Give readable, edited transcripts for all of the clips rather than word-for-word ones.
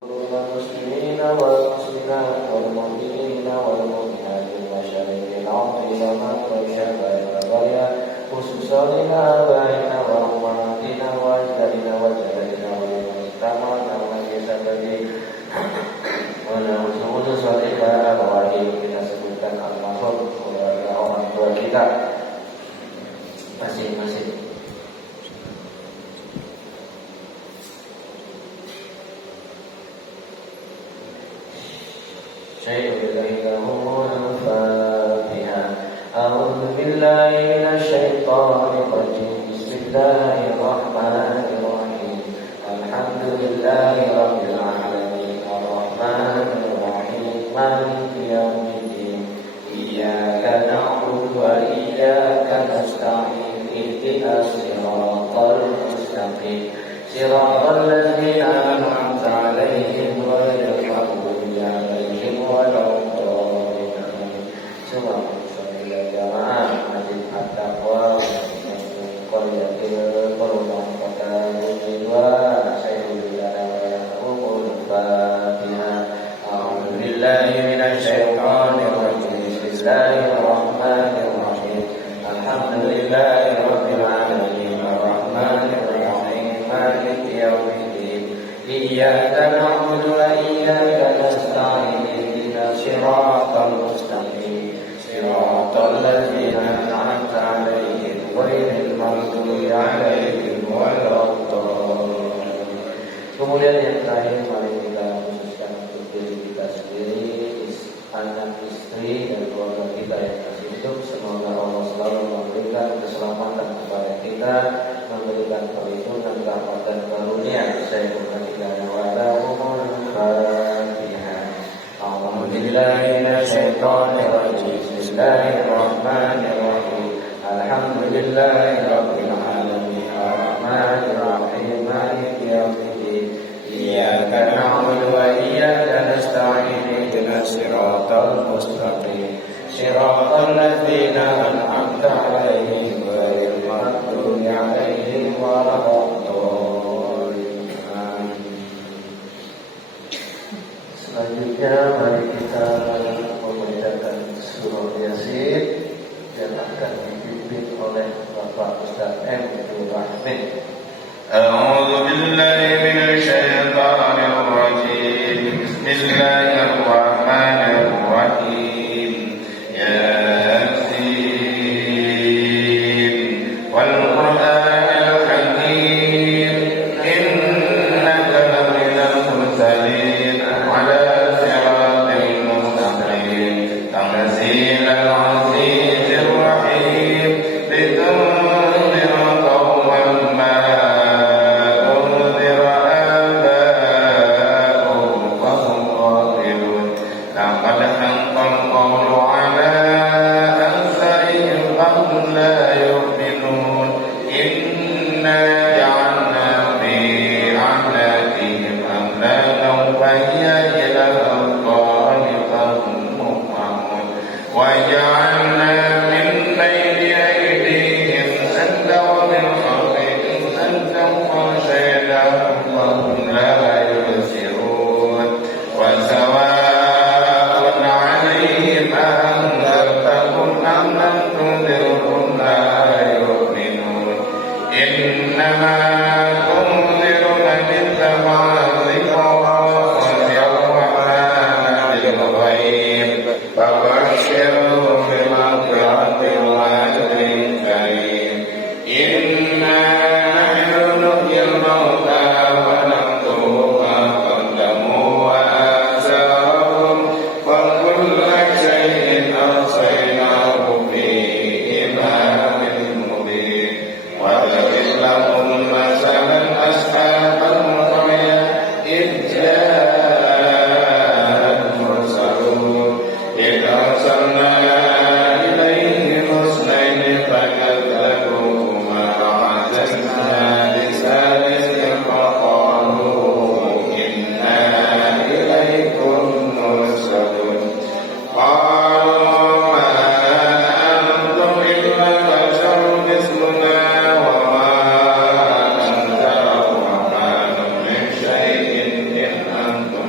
المسلمين والمسلمات والمؤمنين والمؤمنات والمشاهدين العظيم والشباب والبرية خصوصا لآبائنا وأمهاتنا وأجدادنا وجدتنا ولمجتمعنا ولجسدنا ونعوذ صالحا الوالي kita sebutkan almarhum kepada orang tua kita masing-masing. أعوذ بالله من الشيطان الرجيم بسم الله الرحمن الرحيم الحمد لله رب العالمين الرحمن الرحيم مالك يوم الدين إياك نعبد وإياك نستعين اهدنا الصراط المستقيم صراط الذين أنعمت عليهم غير المغضوب عليهم ولا الضالين آمين. At-taqwa qaliyatil qulubun wa sayyidul Fatiha. A'udzu billahi minasy syaithanir rajim. Bismillahir rahmanir rahim. Alhamdulillahi rabbil alamin arrahmanir rahim maliki yaumiddin. Iyyaka na'budu wa iyyaka nasta'in ihdinas siratal mustaqim. Siratal ladzina an'amta 'alaihim ghairil maghdubi 'alaihim waladdallin. Kemudian yang terakhir mari kita khususkan untuk diri kita sendiri, anak istri dan keluarga kita yang masih hidup. Semoga Allah selalu memberikan keselamatan kepada kita, memberikan perlindungan, rahmat dan karunia. Saya berkata walahumul Fatihah. A'udzu billahi minasy syaithanir rajim. Bismillahirrahmanirrahim. Alhamdulillahi rabbil alamin arrahmanir rahim maliki yaumiddin. Iyyaka na'budu wa iyyaka nasta'in ihdinas siratal mustaqim. Siratal ladzina an'amta 'alaihim ghairil maghdubi 'alaihim waladdallin. Selanjutnya mari kita membacakan surah Yasin yang akan dipimpin oleh Bapak Ustaz M. Rahman. A'udzu billahi minasy syaithanir rajim. Bismillahirrahmanirrahim. Yasin wal Qur'anil hakim. Innaka laminal mursalin 'ala siratil mustaqim. Tanzilal 'azizir rahim. Litunzira qauman ma unzira aba'uhum fahum ghafilun. Laqad haqqal qawlu 'ala aktharihim fahum la yu'minun. Inna ja'alna fi a'naqihim aghlalan wa hiya ila al-qani fahum muqmamun. Wa ja'alna min bayni aydihim saddan wa min khalfihim saddan faghshaynahum fahum la yubsirun. Wa sawa'un 'alayhim أأنذرتهم أم لم تنذرهم لا يؤمنون. إنما تنذر من اتبع الذكر وخشي الرحمن بالغيب فبشره بمغفرة وأجر كريم. إنا نحن نحيي الموتى ونكتب ما قدموا وآثارهم وكل شيء أحصيناه في إمام مبين. واضرب لهم مثلا أصحاب القرية إذ جاء المرسلون إذ أرسلنا إليهم اثنين فكذبوهما وعززنا بثالث فقالوا إنا إليكم مرسلون. قالوا ما أنتم إلا بشر مثلنا وما أنزل الرحمن من شيء إن أنتم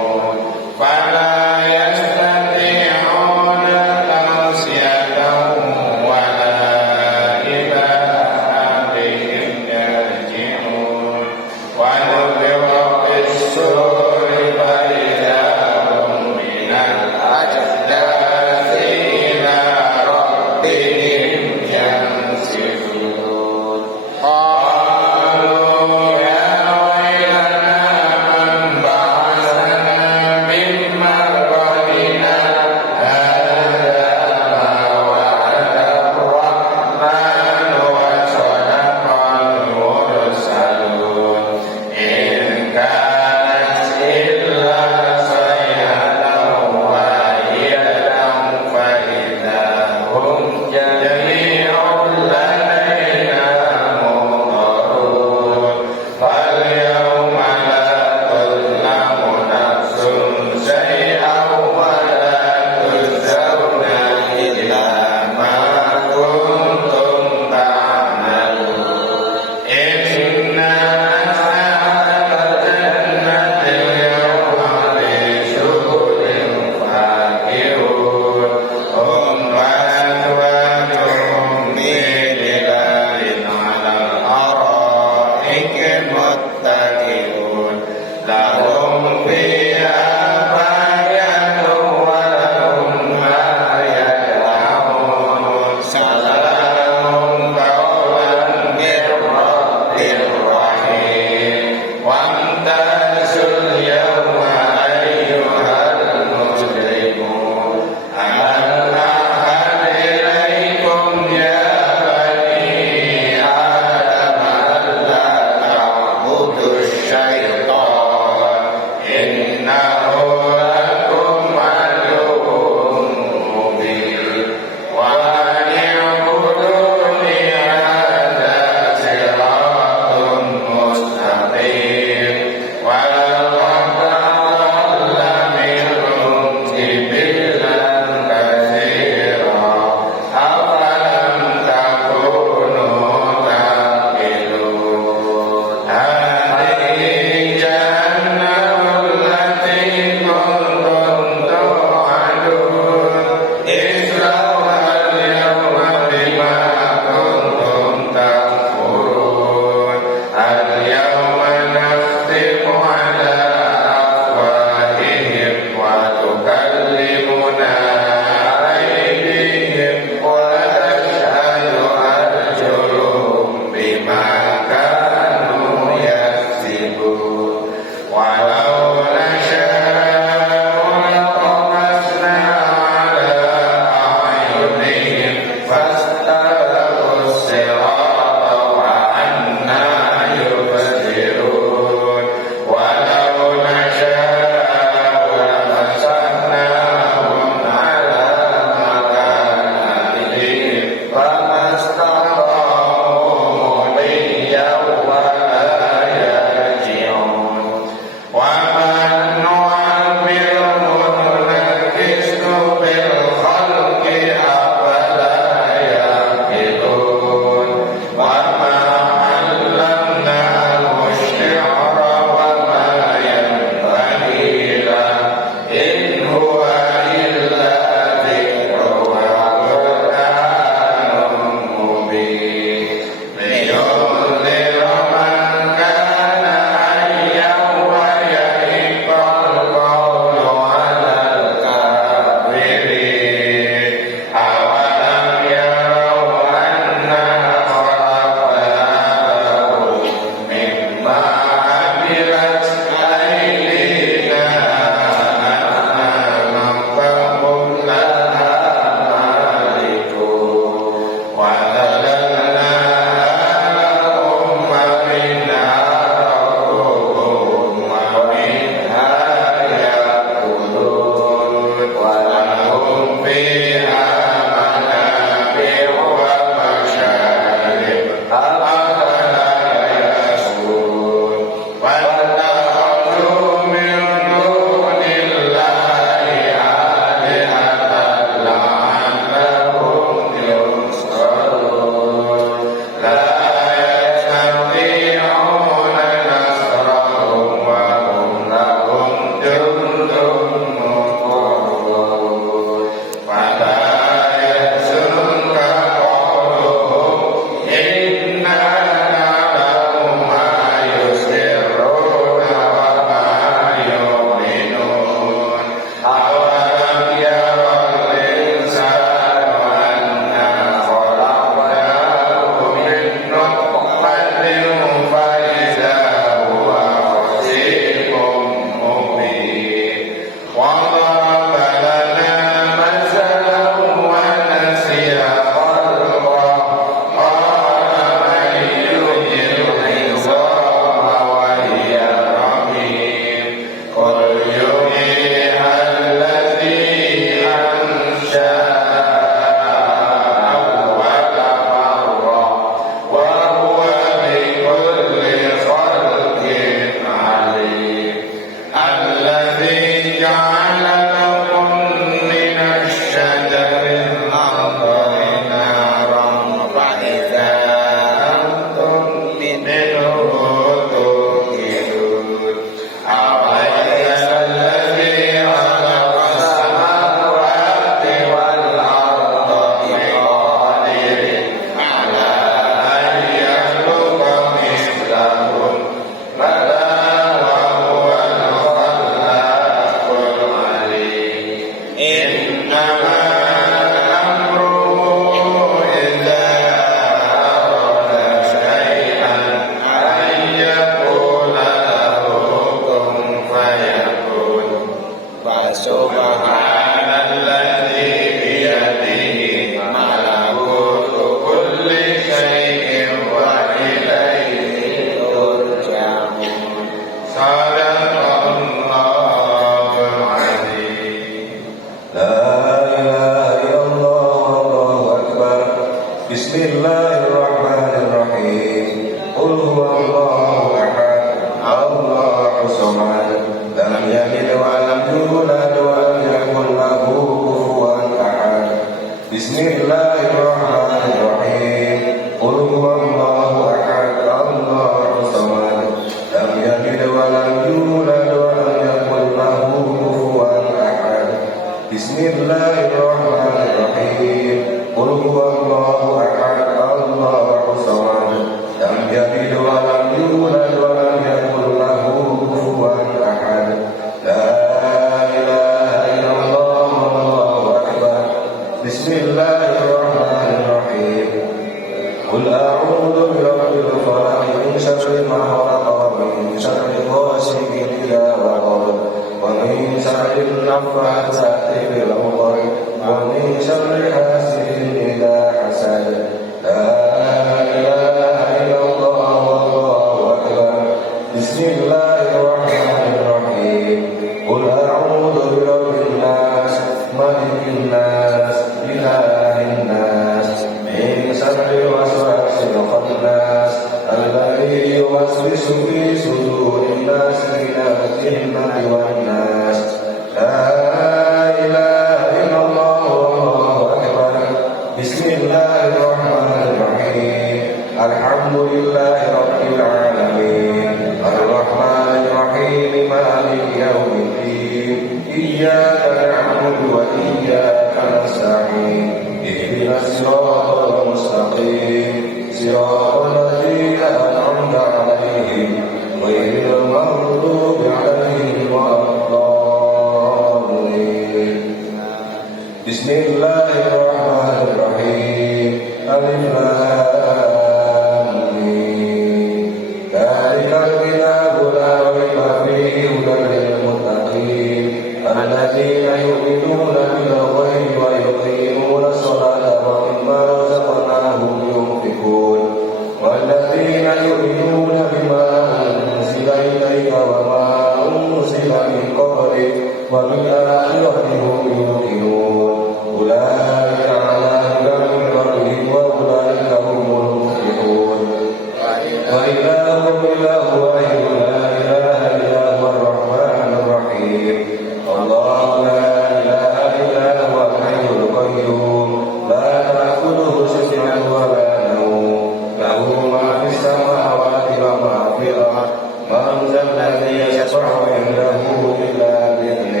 الذي يشفع عنده إلا بإذنه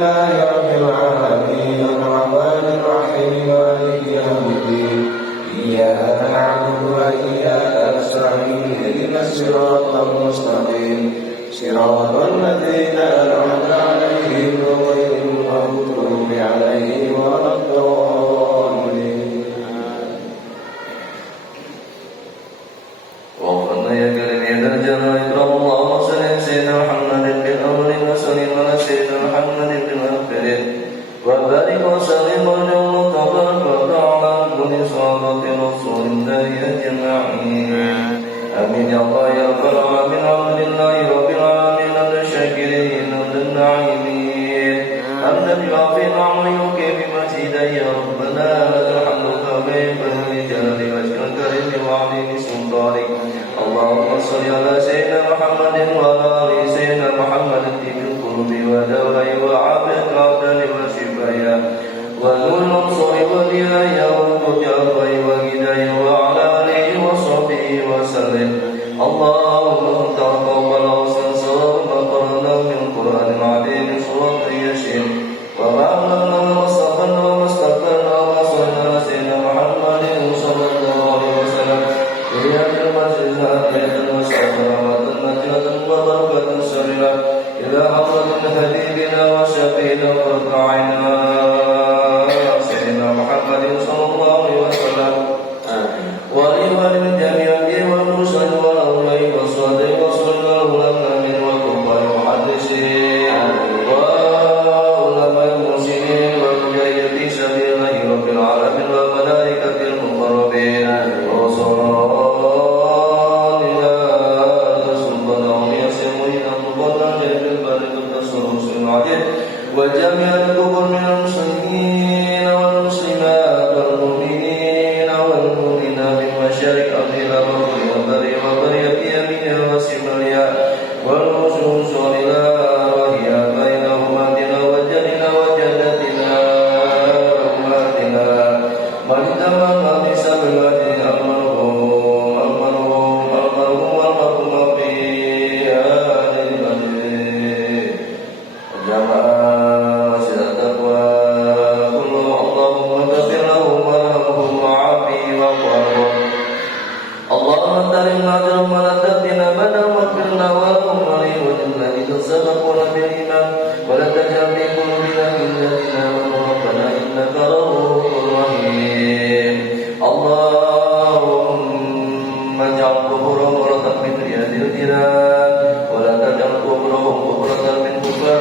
لله رب العالمين الرحمن الرحيم مالك يوم الدين إياك نعبد وإياك نستعين اهدنا الصراط المستقيم صراط الذين أنعمت عليهم غير المغضوب عليهم ولا الضالين. وقلنا يا كريم يا ذا الجلال إكرام اللهم صل على سيدنا محمد بالأول وسلم على سيدنا محمد بالآخر وبارك وسلم على تبارك وتعالى كل صحابة رسول الله أجمعين. آمين يا الله يا رب العالمين. الحمد لله رب العالمين الشاكرين الناعمين الذي في نعمه بمجيد يا ربنا لك الحمد كما ينبغي لجلال وجهك الكريم وعظيم سلطانك. اللهم صل على سيدنا محمد وعلى ال سيدنا محمد في القلوب ودواء وعافيه الابدان وشفايا ونور الابصار والهدايا والرجاء والهدايا وعلى اله وصحبه وسلم. اللهم تقبل وسلسل ما قرانا من القران العظيم سوره ياسين وما علمنا وما استغفرنا وما استغفرنا وما صلينا على سيدنا محمد صلى الله عليه وسلم. يا المسجد هداية وسلامة نجاة وبركة سريرة إلى حضرة حبيبنا وشفينا وقرعنا سيدنا محمد صلى الله عليه وسلم ولمن الجميع والمرسل والأولياء والصالحين والصالحين والعلماء والكفار والمحدثين وعلماء المرسلين والمجاهدين في سبيل الله رب العالمين والملائكة المقربين وجميع الكفر من المسلمين والمسلمات والمؤمنين والمؤمنات من مشارق الأرض إلى مغرب وبري وبري في يمينها وشمالها والنصوص إلى وهي بين أمتنا وجننا وجنتنا أمتنا من تمام بسبب المرحوم في هذا المجلس جماعة التقوى كله. اللهم اغفر لهم وارحمهم وعافهم واعف اللهم ترمنا اجرهم ولا تفتنا ابدا واغفر لنا ولهم وللذين سبقونا بالايمان ولا تجعل في قلوبنا الذين امنوا ربنا انك رؤوف رحيم. اللهم اجعل قبورهم روضة من رياض الجنان ولا تجعل قبورهم قبرة من كفار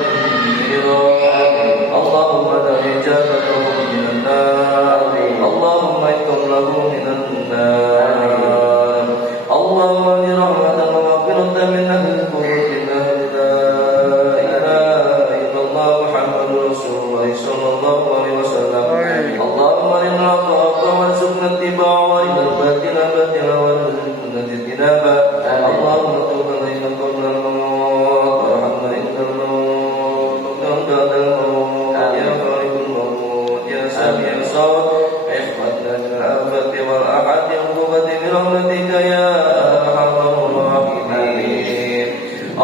اللهم نجاتهم من النار. اللهم اكرم له من النار. اللهم برحمة ومغفرة من أهل القبور لا إله إلا الله محمد رسول الله صلى الله عليه وسلم. اللهم أرنا الحق وارزقنا اتباعه وأرنا الباطل باطلا وارزقنا اجتنابه. اللهم تب علينا قبل الموت وارحمنا عند الموت بعد الموت يا خالق الموت يا سميع الصوت احفظنا من الآفة والآحاد والعقوبة برحمتك يا أرحم الراحمين.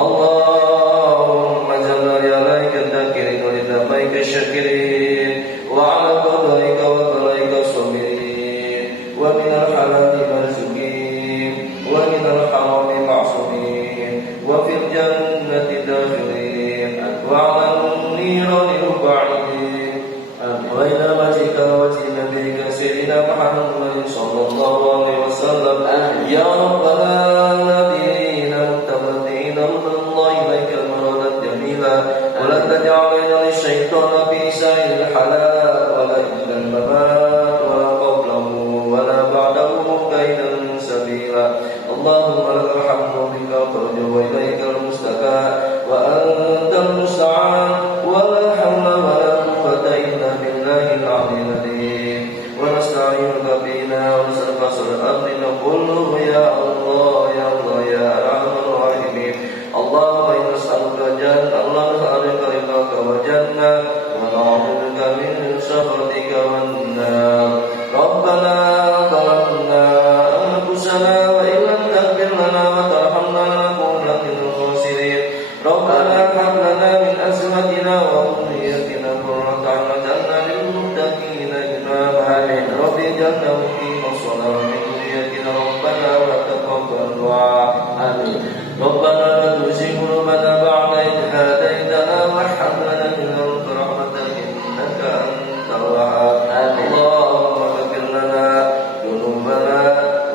اللهم اجعلنا لآلائك الذاكرين ولذنبيك الشاكرين وعلى قضائك وقضائك الصابرين ومن الحلال مرزقين ومن الحرام معصومين وفي الجنة داخلين وعلى النيران مبعدين وإلى وجهك وجه نبيك سيدنا محمد صلى الله عليه وسلم. يا ربنا الذين متمتعين من الله إليك مردا جميلا ولا تجعل للشيطان في سائر الحلال ولا إلا الممات ولا قبله ولا بعده كيدا سبيلا. اللهم لك الحمد بك الفرج وإليك المستكى وأنت المستعان ولا حول ولا قوة إلا بالله العلي العظيم. ونستعينك فينا ونسألك صدق أمرنا كله يا الله يا الله يا أرحم الراحمين. اللهم إنا نسألك جنة الله نسألك رضاك وجنة ونعوذ بك من سخطك والنار. المتقين قرة عين واجعلنا للمتقين إماما رب اجعلنا مقيم الصلاة من ذريتنا ربنا وتقبل دعاء ربنا لا تزغ قلوبنا بعد إذ هديتنا وهب لنا من لدنك رحمة إنك أنت الوهاب اللهم اغفر لنا ذنوبنا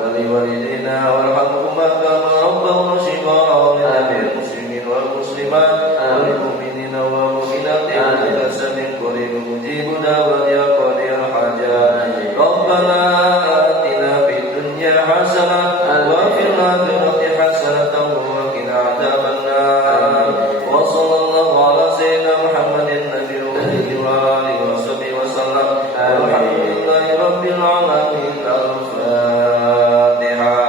ولوالدينا وارحمهما كما ربونا صغارا ولجميع المسلمين والمسلمات والمؤمنين والمؤمنات إنك سميع قريب مجيب دعوات يا قاضي الحاجات ربنا آتنا في الدنيا حسنة وفي الآخرة حسنة وقنا عذاب النار وصلى الله على سيدنا محمد النبي وآله وصحبه وسلم والحمد لله رب العالمين الفاتحة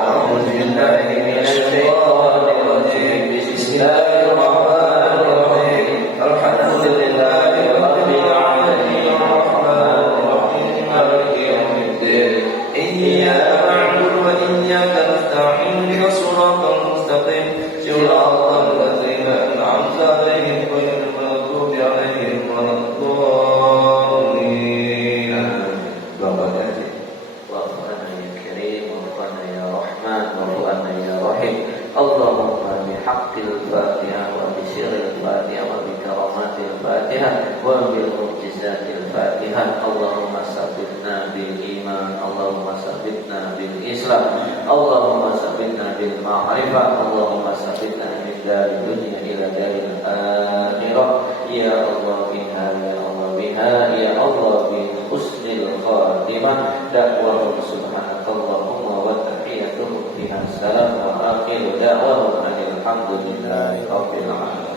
أعوذ بالله من الشيطان الرجيم بسم الله الرحمن الرحيم الحمد لله رب العالمين الرحمن الرحيم مالك يوم الدين إياك نعبد وإياك نستعين الصراط المستقيم صراط الذين أنعمت عليهم غير المغضوب عليهم ولا الضالين وفقنا يا كريم وفقنا يا رحمن وفقنا يا رحيم اللهم بحق الفاتحة وبسر الفاتحة وبكرامات الفاتحة وبمعجزات الفاتحة اللهم ثبتنا بالإيمان اللهم ثبتنا بالإسلام اللهم ثبتنا بالمعرفة اللهم ثبتنا من دار الدنيا إلى دار الآخرة يا الله بها يا الله بها يا الله بحسن الخاتمة دعوهم سبحانك اللهم وتحيتهم فيها السلام وآخر دعواهم أن الحمد لله رب العالمين.